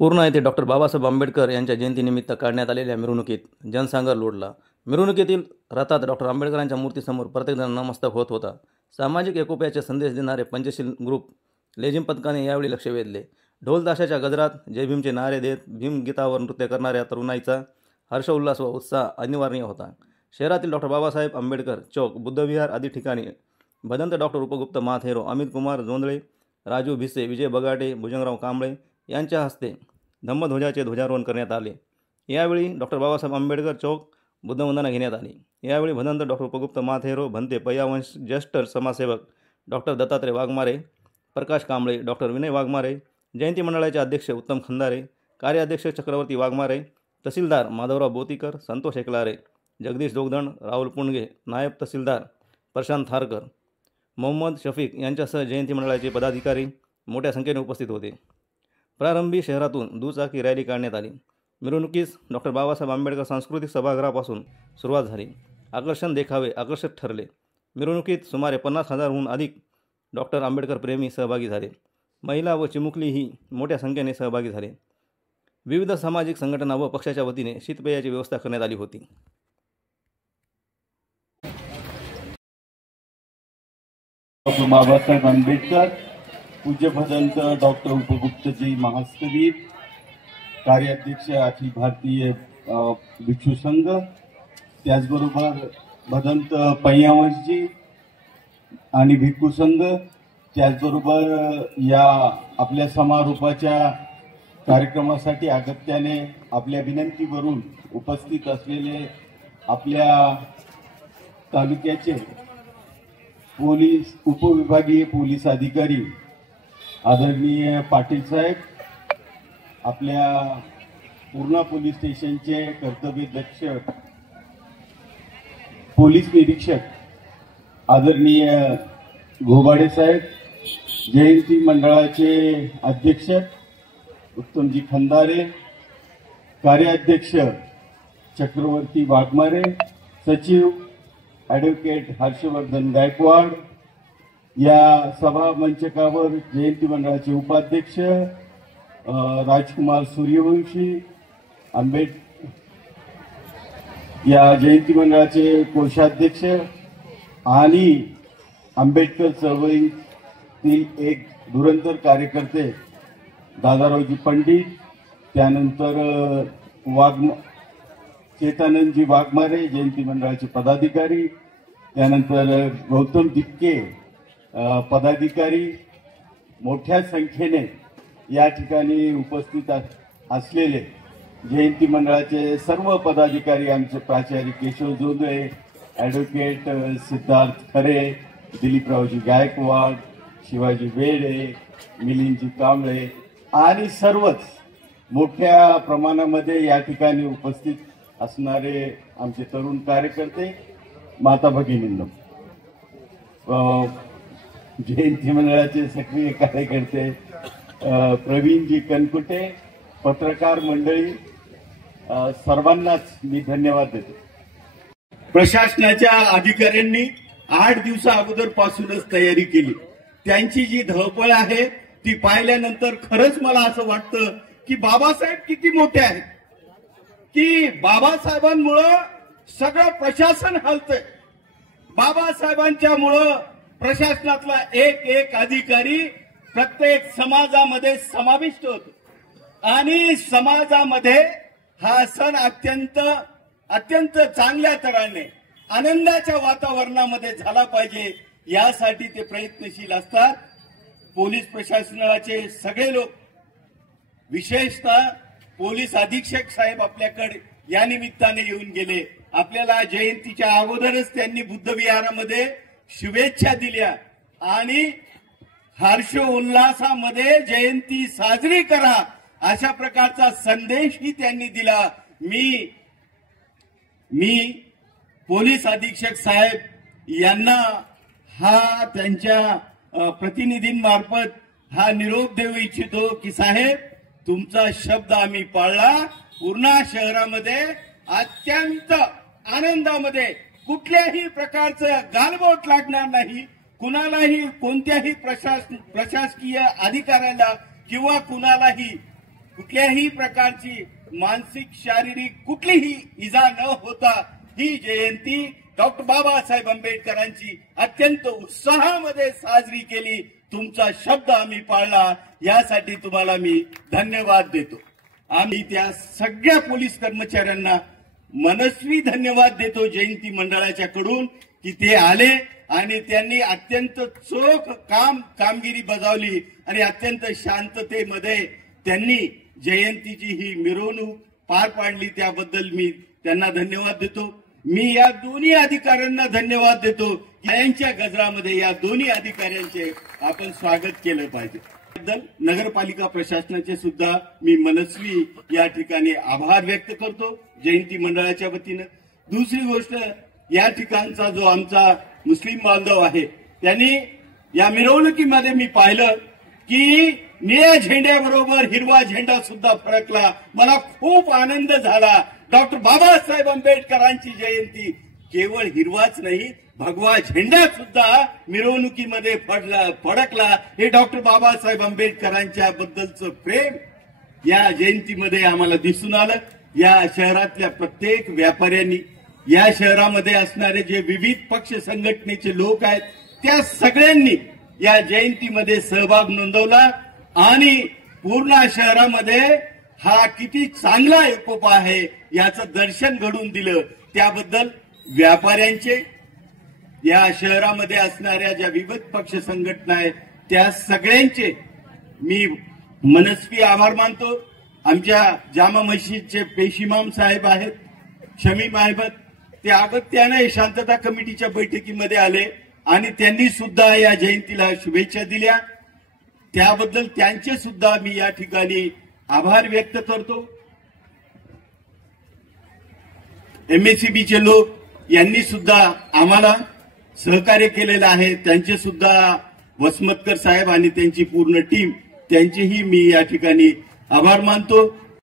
पूर्णा येथे डॉक्टर बाबासाहेब आंबेडकर यांच्या जयंतीनिमित्त काढण्यात आलेल्या मिरवणुकीत जनसागर लोटला। मिरवणुकीतील रथात डॉक्टर आंबेडकरांच्या मूर्तीसमोर प्रत्येकजण नमस्तक होत होता। सामाजिक एकोप्याचे संदेश देणारे पंचशील ग्रुप लेझिम पथकाने यावेळी लक्ष वेधले। ढोल ताशाच्या गजरात जय भीमचे नारे देत भीमगीतावर नृत्य करणाऱ्या तरुणाईचा हर्षोल्लास व उत्साह अनिवार्य होता। शहरातील डॉक्टर बाबासाहेब आंबेडकर चौक, बुद्धविहार आदी ठिकाणी भदंत डॉक्टर उपगुप्त माथेरो, अमित कुमार जोंधळे, राजू भिसे, विजय बगाटे, भुजंगराव कांबळे यांच्या हस्ते धम्मध्वजाचे ध्वजारोहण करण्यात आले। यावेळी डॉक्टर बाबासाहेब आंबेडकर चौक बुद्धवंदना घेण्यात आली। यावेळी भदंत डॉक्टर उपगुप्त माथेरो, भंते पय्यावंश, ज्येष्ठ समाजसेवक डॉक्टर दत्तात्रय वाघमारे, प्रकाश कांबळे, डॉक्टर विनय वाघमारे, जयंती मंडळाचे अध्यक्ष उत्तम खंदारे, कार्याध्यक्ष चक्रवर्ती वाघमारे, तहसीलदार माधवराव बोतीकर, संतोष एकलारे, जगदीश जोगदंड, राहुल पुणगे, नायब तहसीलदार प्रशांत थारकर, मोहम्मद शफीक यांच्यासह जयंती मंडळाचे पदाधिकारी मोठ्या संख्येने उपस्थित होते। प्रारंभी शहरातून दुचाकी रॅली काढण्यात आली। मिरवणुकीस डॉक्टर बाबासाहेब आंबेडकर सांस्कृतिक सभागृहापासून सुरुवात झाली। आकर्षण देखावे आकर्षक ठरले। मिरवणुकीत सुमारे 50,000हून अधिक डॉक्टर आंबेडकर प्रेमी सहभागी झाले। महिला व चिमुकलीही मोठ्या संख्येने सहभागी झाले। विविध सामाजिक संघटना व पक्षाच्या वतीने शीतपेयाची व्यवस्था करण्यात आली होती। डॉक्टर बाबासाहेब आंबेडकर, पूज्य भदंत डॉक्टर उपगुप्तजी महास्तवीर, कार्याध्यक्ष अखिल भारतीय भिक्षू संघ, त्याचबरोबर भदंत पय्यावंशजी आणि भिक्षू संघ, त्याचबरोबर या आपल्या समारोपाच्या कार्यक्रमासाठी अगत्याने आपल्या विनंतीवरून उपस्थित असलेले आपल्या तालुक्याचे पोलीस उपविभागीय पोलीस अधिकारी आदरणीय पाटील साहेब, आपल्या पूर्णा पोलीस स्टेशनचे कर्तव्यदक्ष पोलीस निरीक्षक आदरणीय घोबाडे साहेब, जयंती मंडळाचे अध्यक्ष उत्तमजी खंदारे, कार्याध्यक्ष चक्रवर्ती वाघमारे, सचिव ॲडव्होकेट हर्षवर्धन गायकवाड, या सभा मंचकावर जयंती मंडळाचे उपाध्यक्ष राजकुमार सूर्यवंशी, या जयंती मंडळाचे कोषाध्यक्ष आणि आंबेडकर चळवळीतील एक धुरंधर कार्यकर्ते दादारावजी पंडित, त्यानंतर चेतानंदजी वाघमारे जयंती मंडळाचे पदाधिकारी, त्यानंतर गौतम दिपके पदाधिकारी, मोठ्या संख्येने या ठिकाणी उपस्थित असलेले जयंती मंडळाचे सर्व पदाधिकारी, आमचे प्राचार्य केशव जोंधळे, ॲडव्होकेट सिद्धार्थ खरे, दिलीपरावजी गायकवाड, शिवाजी वेडे, मिलिंदजी कांबळे आणि सर्वच मोठ्या प्रमाणामध्ये या ठिकाणी उपस्थित असणारे आमचे तरुण कार्यकर्ते, माता भगिनींनो, जयंती मंडळाचे सक्रिय कार्यकर्ते, प्रवीणजी कनकुटे, पत्रकार मंडळी, सर्वांनाच मी धन्यवाद देतो। प्रशासनाच्या अधिकाऱ्यांनी 8 दिवसा अगोदरपासूनच तयारी केली। त्यांची जी धडपड आहे ती पाहिल्यानंतर खरंच मला असं वाटतं की बाबासाहेब किती मोठे आहेत, की बाबासाहेबांमुळं सगळं प्रशासन हलतंय। बाबासाहेबांच्यामुळं प्रशासनातला एक अधिकारी प्रत्येक समाजामध्ये समाविष्ट होतो आणि समाजामध्ये हा सण अत्यंत चांगल्या तऱ्हेने आनंदाच्या वातावरणामध्ये झाला पाहिजे, यासाठी ते प्रयत्नशील असतात। पोलीस प्रशासनाचे सगळे लोक, विशेषतः पोलीस अधीक्षक साहेब आपल्याकडे या निमित्ताने येऊन गेले। आपल्याला जयंतीच्या अगोदरच त्यांनी बुद्धविहारामध्ये शुभेच्छा दिल्या आणि हर्ष उल्हासामध्ये जयंती साजरी करा अशा प्रकारचा संदेशही त्यांनी दिला। मी पोलीस अधीक्षक साहेब यांना हा त्यांच्या प्रतिनिधींमार्फत हा निरोप देऊ इच्छितो की साहेब, तुमचा शब्द आम्ही पाळला। पूर्णा शहरामध्ये अत्यंत आनंदामध्ये कुठल्याही प्रकारचं गालबोट लागणार नाही, कुणालाही कोणत्याही प्रशासकीय अधिकाऱ्याला किंवा कुणालाही कुठल्याही प्रकारची मानसिक शारीरिक कुठलीही इजा न होता ही जयंती डॉक्टर बाबासाहेब आंबेडकरांची अत्यंत उत्साहामध्ये साजरी केली. तुमचा शब्द आम्ही पाळला, यासाठी तुम्हाला मी धन्यवाद देतो. आम्ही त्या सगळ्या पोलीस कर्मचाऱ्यांना मनस्वी धन्यवाद देतो जयंती मंडळाच्या कडून की ते आले आणि त्यांनी अत्यंत चोख कामगिरी बजावली आणि अत्यंत शांततेमध्ये त्यांनी जयंतीची ही मिरवणूक पार पाडली. त्याबद्दल मी त्यांना धन्यवाद देतो. मी या दोन्ही अधिकाऱ्यांना धन्यवाद देतो. यांच्या गजरामध्ये या दोन्ही अधिकाऱ्यांचे आपण स्वागत केलं पाहिजे. नगरपालिका प्रशासनाचे सुद्धा मी मनस्वी या ठिकाणी आभार व्यक्त करतो जयंती मंडळाच्या वतीनं. दुसरी गोष्ट, या ठिकाणचा जो आमचा मुस्लिम बांधव आहे त्यांनी या मिरवणुकीमध्ये मी पाहिलं की निळ्या झेंड्याबरोबर हिरवा झेंडा सुद्धा फडकला. मला खूप आनंद झाला. डॉक्टर बाबासाहेब आंबेडकरांची जयंती केवळ हिरवाच नाही, भगवा झेंडा सुद्धा मिरवणुकीमध्ये फडकला. हे डॉक्टर बाबासाहेब आंबेडकरांच्या बद्दलचं प्रेम या जयंतीमध्ये आम्हाला दिसून आलं. या शहरातल्या प्रत्येक व्यापाऱ्यांनी, या शहरामध्ये असणारे जे विविध पक्ष संघटनेचे लोक आहेत त्या सगळ्यांनी या जयंतीमध्ये सहभाग नोंदवला आणि पूर्ण शहरामध्ये हा किती चांगला एकोपा आहे याचं दर्शन घडवून दिलं. त्याबद्दल व्यापाऱ्यांचे, या शहरामध्ये असणाऱ्या ज्या विविध पक्ष संघटना आहेत त्या सगळ्यांचे मी मनस्वी आभार मानतो. आमच्या जामा मस्जिदचे पेशिमाम साहेब आहेत, शमीम अहमद, ते अगत्याने शांतता कमिटीच्या बैठकीमध्ये आले आणि त्यांनी सुद्धा या जयंतीला शुभेच्छा दिल्या. त्याबद्दल त्यांचे सुद्धा मी या ठिकाणी आभार व्यक्त करतो. एमएससीबीचे लोक यांनी सुद्धा आम्हाला सहकार्य केलेलं आहे. त्यांचे सुद्धा वसमतकर साहेब आणि त्यांची पूर्ण टीम, त्यांचेही मी या ठिकाणी आभार मानतो.